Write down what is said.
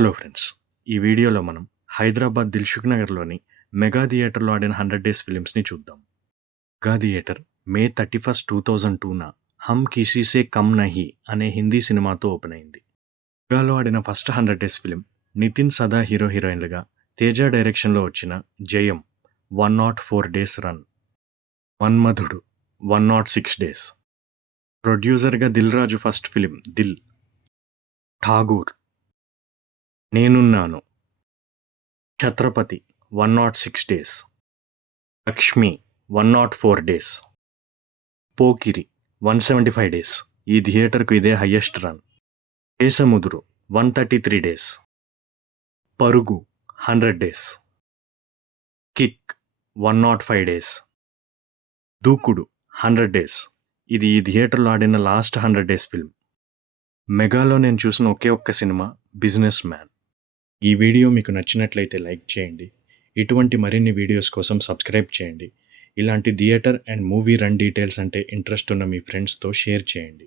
Hello friends. ఈ వీడియోలో మనం హైదరాబాద్ దిల్‌సుఖ్ నగర్‌లోని మెగా థియేటర్‌లో ఆడిన 100 డేస్ ఫిల్మ్స్‌ని చూద్దాం. మెగా థియేటర్ మే 31, 2002న 'హమ్ కిసీ సే కమ్ నహీ' అనే హిందీ సినిమాతో ఓపెన్ అయింది. మెగాలో ఆడిన ఫస్ట్ 100 డేస్ ఫిల్మ్ నితిన్, సదా హీరోయిన్లుగా, తేజ డైరెక్షన్‌లో వచ్చిన 'జయం' 104 డేస్ రన్, 'మన్మధుడు' 106 డేస్, ప్రొడ్యూసర్‌గా Dil Raju first film 'Dil', 'Tagore', 'Nenunnanu', 'Chatrapathi' 106 days, 'Lakshmi' 104 days, 'Pokiri' 175 days. ఈ థియేటర్‌కు ఇదే హైయెస్ట్ రన్. 'కేసముద్రు' 133 డేస్, 'పరుగు' 100 డేస్, 'కిక్' 105 డేస్, 'దూకుడు' 100 డేస్. ఇది ఈ థియేటర్‌లో ఆడిన లాస్ట్ 100 డేస్ ఫిల్మ్. మెగాలో నేను చూసిన ఒకే ఒక్క సినిమా 'బిజినెస్ మ్యాన్'. ఈ వీడియో మీకు నచ్చినట్లయితే లైక్ చేయండి. ఇటువంటి మరిన్ని వీడియోస్ కోసం సబ్స్క్రైబ్ చేయండి. ఇలాంటి theatre and movie run details అంటే ఇంట్రెస్ట్ ఉన్న మీ ఫ్రెండ్స్‌తో షేర్ చేయండి.